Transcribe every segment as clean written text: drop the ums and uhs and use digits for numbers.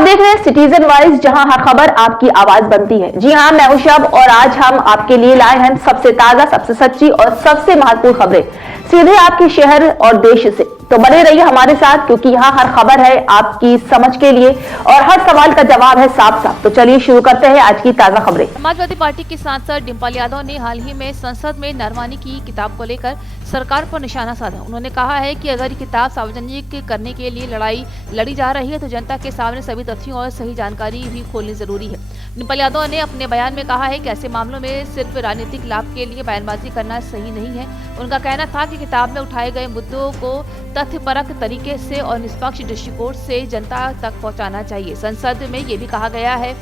आप देख रहे हैं सिटीजन वाइज, जहां हर खबर आपकी आवाज बनती है। जी हां, मैं हूं शब और आज हम आपके लिए लाए हैं सबसे ताजा, सबसे सच्ची और सबसे महत्वपूर्ण खबरें सीधे आपके शहर और देश से। तो बने रहिए हमारे साथ, क्योंकि यहाँ हर खबर है आपकी समझ के लिए और हर सवाल का जवाब है साफ साफ। तो चलिए शुरू करते हैं आज की ताजा खबरें। समाजवादी पार्टी की सांसद डिम्पल यादव ने हाल ही में संसद में नरवानी की किताब को लेकर सरकार पर निशाना साधा। उन्होंने कहा है कि अगर ये किताब सार्वजनिक करने के लिए लड़ाई लड़ी जा रही है तो जनता के सामने सभी तथ्यों और सही जानकारी भी खोलनी जरूरी है। डिम्पल यादव ने अपने बयान में कहा है कि ऐसे मामलों में सिर्फ राजनीतिक लाभ के लिए बयानबाजी करना सही नहीं है। उनका कहना था कि किताब में उठाए गए मुद्दों को तथ्यपरक तरीके से और निष्पक्ष दृष्टिकोण से जनता तक पहुंचाना चाहिए। संसद में ये भी कहा गया है,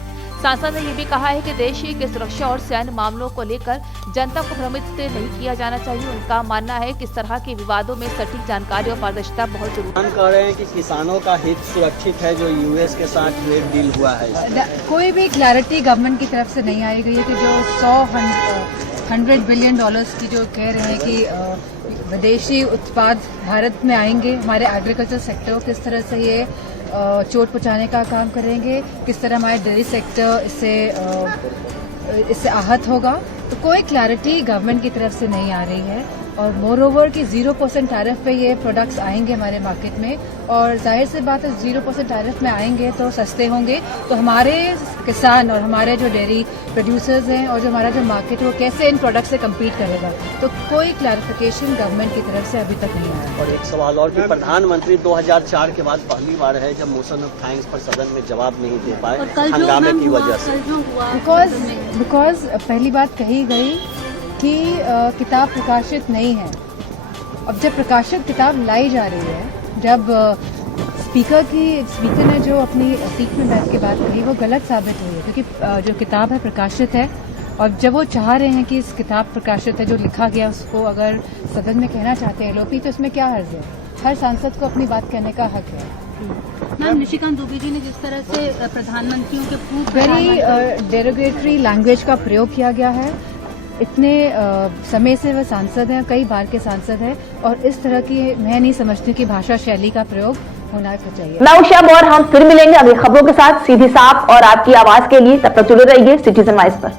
सांसद ने यह भी कहा है कि देश की सुरक्षा और सैन्य मामलों को लेकर जनता को भ्रमित नहीं किया जाना चाहिए। उनका मानना है कि इस तरह के विवादों में सटीक जानकारी और पारदर्शिता बहुत जरूरी है। हम कह रहे हैं कि किसानों का हित सुरक्षित है जो यूएस के साथ ट्रेड डील हुआ है। कोई भी क्लैरिटी गवर्नमेंट की तरफ से नहीं आई गई है कि जो $100 बिलियन की जो कह रहे हैं कि विदेशी उत्पाद भारत में आएंगे, हमारे एग्रीकल्चर सेक्टर को किस तरह से ये चोट पहुंचाने का काम करेंगे, किस तरह हमारे डेयरी सेक्टर इससे आहत होगा, तो कोई क्लैरिटी गवर्नमेंट की तरफ से नहीं आ रही है। और मोर ओवर कि 0% टैरिफ पे ये प्रोडक्ट्स आएंगे हमारे मार्केट में, और जाहिर सी बात है 0% टैरिफ में आएंगे तो सस्ते होंगे, तो हमारे किसान और हमारे जो डेयरी प्रोड्यूसर्स हैं और जो हमारा जो मार्केट है वो कैसे इन प्रोडक्ट्स से कम्पीट करेगा। तो कोई क्लैरिफिकेशन गवर्नमेंट की तरफ से अभी तक नहीं आया। और एक सवाल और कि प्रधानमंत्री 2004 के बाद पहली बार है जब मोशन ऑफ थैंक्स पर सदन में जवाब नहीं दे पाए हंगामे की वजह से। बिकॉज पहली बात कही गई कि किताब प्रकाशित नहीं है। अब जब प्रकाशित किताब लाई जा रही है, जब स्पीकर ने जो अपनी सीट में बैठ के बात कही वो गलत साबित हुई है, क्योंकि जो किताब है प्रकाशित है, और जब वो चाह रहे हैं कि इस किताब प्रकाशित है जो लिखा गया उसको अगर सदन में कहना चाहते हैं एलओपी, तो इसमें क्या हर्ज है? हर सांसद को अपनी बात कहने का हक है। मैम, निशिकांत दुबे जी ने जिस तरह से प्रधानमंत्रियों के पूर्व वेरी डेरोगेटरी लैंग्वेज का प्रयोग किया गया है। इतने समय से वह सांसद हैं, कई बार के सांसद हैं, और इस तरह की मैं नहीं समझती कि भाषा शैली का प्रयोग होना चाहिए। मैं शब और हम फिर मिलेंगे अगली खबरों के साथ सीधी साफ और आपकी आवाज के लिए। तब तक जुड़े रहिए सिटीजन वाइज पर।